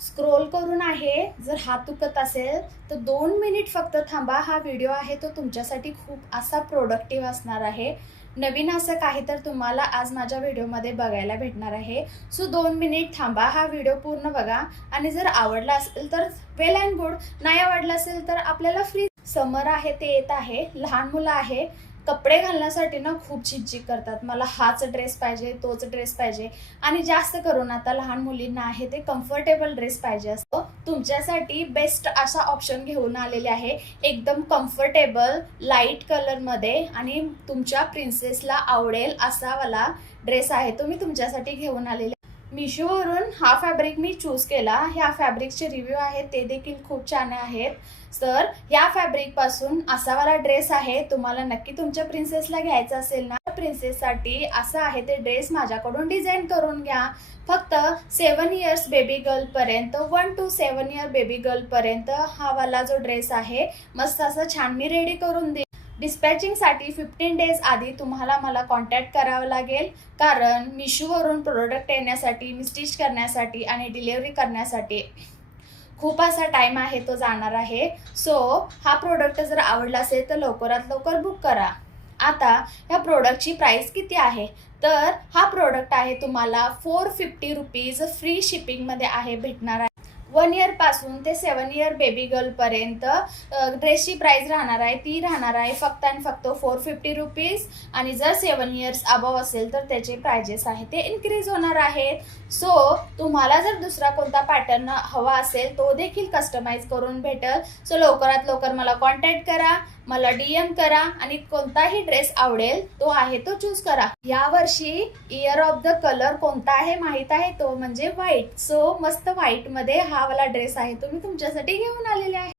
Scroll करून आहे. जर हात दुखत असेल तर 2 मिनिट फक्त थांबा. हा व्हिडिओ आहे तो तुमच्यासाठी खूप असा प्रोडक्टिव्ह असणार आहे. नवीन असं काही तर तुम्हाला आज माझ्या व्हिडिओमध्ये बघायला भेटणार आहे. सो 2 मिनिट थांबा, हा व्हिडिओ पूर्ण बघा आणि जर आवडला असेल तर वेल अँड गुड, नाही आवडला असेल तर आपल्याला फ्री. समर आहे ते येत आहे, लहान मुलं आहे, कपडे घालण्यासाठी ना खूप चिकचिक करतात. मला हाच ड्रेस पाहिजे, तोच ड्रेस पाहिजे आणि जास्त करून आता लहान मुलींना आहे ते कम्फर्टेबल ड्रेस पाहिजे असतो. तुमच्यासाठी बेस्ट असा ऑप्शन घेऊन आलेले आहे. एकदम कम्फर्टेबल लाईट कलरमध्ये आणि तुमच्या प्रिन्सेसला आवडेल असा वाला ड्रेस आहे तो मी तुमच्यासाठी घेऊन आलेले. मिशोवरून हा फॅब्रिक मी चूज केला. ह्या फॅब्रिकचे रिव्ह्यू आहेत ते देखील खूप छान आहेत. तर या फॅब्रिकपासून असा वाला ड्रेस आहे. तुम्हाला नक्की तुमच्या प्रिन्सेसला घ्यायचा असेल ना, प्रिन्सेससाठी असं आहे ते ड्रेस माझ्याकडून डिझाईन करून घ्या. फक्त 7 इयर्स बेबी गर्लपर्यंत, 1 to 7 इयर बेबी गर्लपर्यंत हा वाला जो ड्रेस आहे मस्त असं छान मी रेडी करून दे. डिस्पॅचिंगसाठी 15 डेज आधी तुम्हाला मला कॉन्टॅक्ट करावं लागेल, कारण मिशोवरून प्रोडक्ट येण्यासाठी, मी स्टिच करण्यासाठी आणि डिलिव्हरी करण्यासाठी खूप असा टाईम आहे तो जाणार आहे. सो हा प्रोडक्ट जर आवडला असेल तर लवकरात लवकर बुक करा. आता ह्या प्रोडक्टची प्राईस किती आहे, तर हा प्रोडक्ट आहे तुम्हाला 450 रुपीज फ्री शिपिंगमध्ये आहे भेटणार आहे. 1 इयरपासून ते 7 इयर बेबी गर्लपर्यंत ड्रेसची प्राईस राहणार आहे, ती राहणार आहे फक्त आणि फक्त 450 रुपीज. आणि जर 7 इयर्स अबव असेल तर त्याचे प्राइजेस आहे ते इन्क्रीज होणार आहेत. सो तुम्हाला जर दुसरा कोणता पॅटर्न हवा असेल तो देखील कस्टमाइज करून भेटेल. सो लवकरात लवकर मला कॉन्टॅक्ट करा, मला DM करा आणि कोणताही ड्रेस आवडेल तो आहे तो चूज करा. यावर्षी इयर ऑफ द कलर कोणता आहे माहीत आहे, तो म्हणजे व्हाईट. सो मस्त व्हाईटमध्ये हा वाला ड्रेस आहे तो मी तुमच्यासाठी घेऊन आलेले आहे.